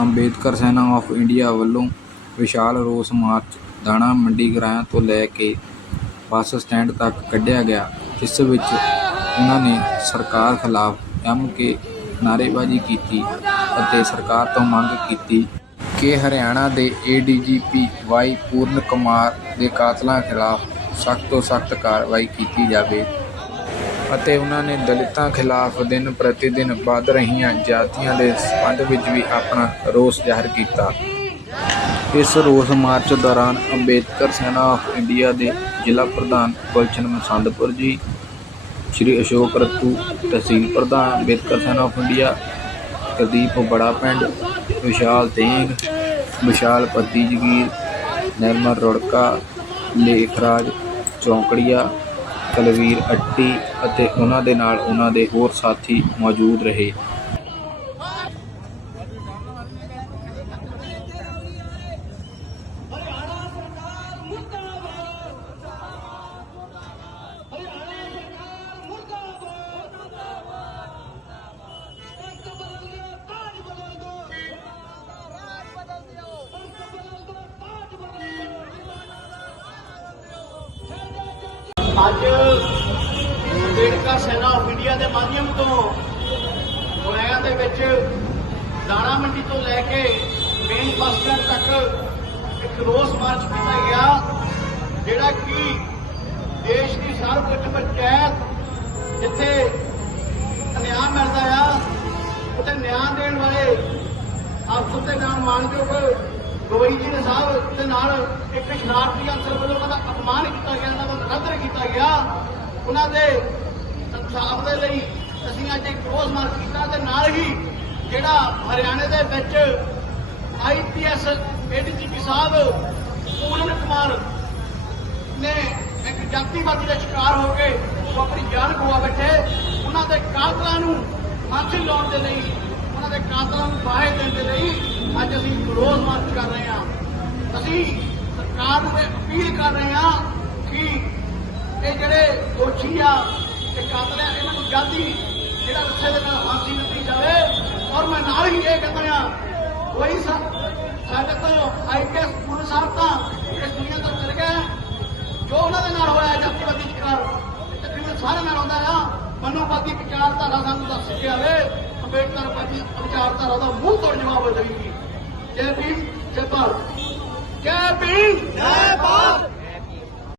Ambedkar Sena of India ਵੱਲੋਂ ਵਿਸ਼ਾਲ ਰੋਸ March ਦਾਣਾ ਮੰਡੀ ਗਰਾਇਆ ਤੋਂ ਲੈ ਕੇ ਬੱਸ ਸਟੈਂਡ ਤੱਕ ਕੱਢਿਆ ਗਿਆ, ਜਿਸ ਵਿੱਚ ਉਹਨਾਂ ਨੇ ਸਰਕਾਰ ਖਿਲਾਫ ਐਮ ਕੇ ਨਾਅਰੇਬਾਜ਼ੀ ਕੀਤੀ ਅਤੇ ਸਰਕਾਰ ਤੋਂ ਮੰਗ ਕੀਤੀ ਕਿ ਹਰਿਆਣਾ ਦੇ ਏਡੀਜੀਪੀ ਵਾਈ ਪੂਰਨ ਕੁਮਾਰ ਦੇ ਕਾਤਲਾਂ ਖਿਲਾਫ ਸਖਤ ਤੋਂ ਸਖਤ ਕਾਰਵਾਈ ਕੀਤੀ ਜਾਵੇ। ਅਤੇ ਉਹਨਾਂ ਨੇ ਦਲਿਤਾਂ ਖਿਲਾਫ ਦਿਨ ਪ੍ਰਤੀ ਦਿਨ ਵੱਧ ਰਹੀਆਂ ਜਾਤੀਆਂ ਦੇ ਸੰਬੰਧ ਵਿੱਚ ਵੀ ਆਪਣਾ ਰੋਸ ਜ਼ਾਹਰ ਕੀਤਾ। ਇਸ ਰੋਸ ਮਾਰਚ ਦੌਰਾਨ ਅੰਬੇਦਕਰ ਸੈਨਾ ਆਫ ਇੰਡੀਆ ਦੇ ਜ਼ਿਲ੍ਹਾ ਪ੍ਰਧਾਨ ਗੁਲਸ਼ਨ ਮਸੰਦਪੁਰ ਜੀ, ਸ਼੍ਰੀ ਅਸ਼ੋਕ ਰੱਤੂ ਤਹਿਸੀਲ ਪ੍ਰਧਾਨ ਅੰਬੇਦਕਰ ਸੈਨਾ ਆਫ ਇੰਡੀਆ, ਕੁਲਦੀਪ ਬੜਾ ਪਿੰਡ, ਵਿਸ਼ਾਲ ਤੇਂਗ, ਵਿਸ਼ਾਲ ਪੱਤੀ ਜਗੀਰ ਨਿਰਮਲ ਰੁੜਕਾ, ਲੇਖਰਾਜ ਚੌਂਕੜੀਆ ਕਲਵੀਰ ਅੱਟੀ ਅਤੇ ਉਹਨਾਂ ਦੇ ਨਾਲ ਉਹਨਾਂ ਦੇ ਹੋਰ ਸਾਥੀ ਮੌਜੂਦ ਰਹੇ। ਅੱਜ ਅੰਬੇਡਕਰ ਸੈਨਾ ਆਫ ਇੰਡੀਆ ਦੇ ਮਾਧਿਅਮ ਤੋਂ ਗੁਰਾਇਆ ਦੇ ਵਿੱਚ ਦਾਣਾ ਮੰਡੀ ਤੋਂ ਲੈ ਕੇ ਮੇਨ ਬੱਸ ਸਟੈਂਡ ਤੱਕ ਇੱਕ ਰੋਸ ਮਾਰਚ ਕੀਤਾ ਗਿਆ, ਜਿਹੜਾ ਕਿ ਦੇਸ਼ ਦੀ ਸਰਵਉੱਚ ਪੰਚਾਇਤ ਜਿੱਥੇ ਨਿਆਂ ਮਿਲਦਾ ਆ, ਉੱਥੇ ਨਿਆਂ ਦੇਣ ਵਾਲੇ ਅਫਸਰ ਦੇ ਨਾਮ ਮਾਨਯੋਗ ਗਵਈ ਜੀ ਦੇ ਸਾਹਿਬ ਦੇ ਨਾਲ ਇੱਕ ਸ਼ਰਾਰਤੀ ਅਨਸਰ ਵੱਲੋਂ ਉਹਨਾਂ ਦਾ ਕੀਤਾ ਗਿਆ, ਉਹਨਾਂ ਦਾ ਕਦਰ ਕੀਤਾ ਗਿਆ। ਉਹਨਾਂ ਦੇ ਇਨਸਾਫ ਦੇ ਲਈ ਅਸੀਂ ਅੱਜ ਇੱਕ ਰੋਸ ਮਾਰਚ ਕੀਤਾ ਤੇ ਨਾਲ ਹੀ ਜਿਹੜਾ ਹਰਿਆਣੇ ਦੇ ਵਿੱਚ ਆਈਪੀਐਸ ਏਡੀਜੀਪੀ ਸਾਹਿਬ, ਪੂਰਨ ਕੁਮਾਰ ਨੇ ਇੱਕ ਜਾਤੀਵਾਦੀ ਦਾ ਸ਼ਿਕਾਰ ਹੋ ਕੇ ਉਹ ਆਪਣੀ ਜਾਨ ਗਵਾ ਬੈਠੇ। ਉਹਨਾਂ ਦੇ ਕਾਤਲਾਂ ਨੂੰ ਫਾਂਸੀ ਲਾਉਣ ਦੇ ਲਈ, ਉਹਨਾਂ ਦੇ ਕਾਤਲਾਂ ਨੂੰ ਫਾਹੇ ਦੇਣ ਦੇ ਲਈ ਅੱਜ ਅਸੀਂ ਰੋਸ ਮਾਰਚ ਕਰ ਰਹੇ ਹਾਂ। ਅਸੀਂ ਸਰਕਾਰ ਨੂੰ ਇਹ ਅਪੀਲ ਕਰ ਰਹੇ ਹਾਂ ਕਿ ਇਹ ਜਿਹੜੇ ਦੋਸ਼ੀ ਆ ਤੇ ਕਾਤਲ ਆ, ਇਹਨਾਂ ਨੂੰ ਜਲਦੀ ਜਿਹੜਾ ਰੱਸੇ ਦੇ ਨਾਲ ਫਾਂਸੀ ਦਿੱਤੀ ਜਾਵੇ। ਔਰ ਮੈਂ ਨਾਲ ਹੀ ਇਹ ਕਹਿੰਦਾ ਆ, ਕੋਈ ਸਾਡੇ ਤੋਂ ਆਈਪੀਐਸ ਪੁਲਿਸ ਸਾਹਿਬ ਤਾਂ ਇਸ ਦੁਨੀਆ ਤੋਂ ਚਲੇ ਗਏ ਜੋ ਉਹਨਾਂ ਦੇ ਨਾਲ ਹੋਇਆ ਜਾਤੀਵਾਦੀ ਸ਼ਿਕਾਰ ਤਕਰੀਬਨ ਸਾਰੇ ਨਾਲ ਹੁੰਦਾ ਆ। ਮਨੋਵਾਦੀ ਵਿਚਾਰਧਾਰਾ ਸਾਨੂੰ ਦੱਸ ਕੇ ਆਵੇ ਅੰਬੇਡਕਰ ਵਿਚਾਰਧਾਰਾ ਦਾ ਮੂੰਹ ਤੋੜ ਜਵਾਬ ਦੇਵੇਗੀ ਜੇ ਵੀ ਜੈ ਭਾਰਤ। ਜੈ ਭੀਮ ਜੈ ਭਾਰਤ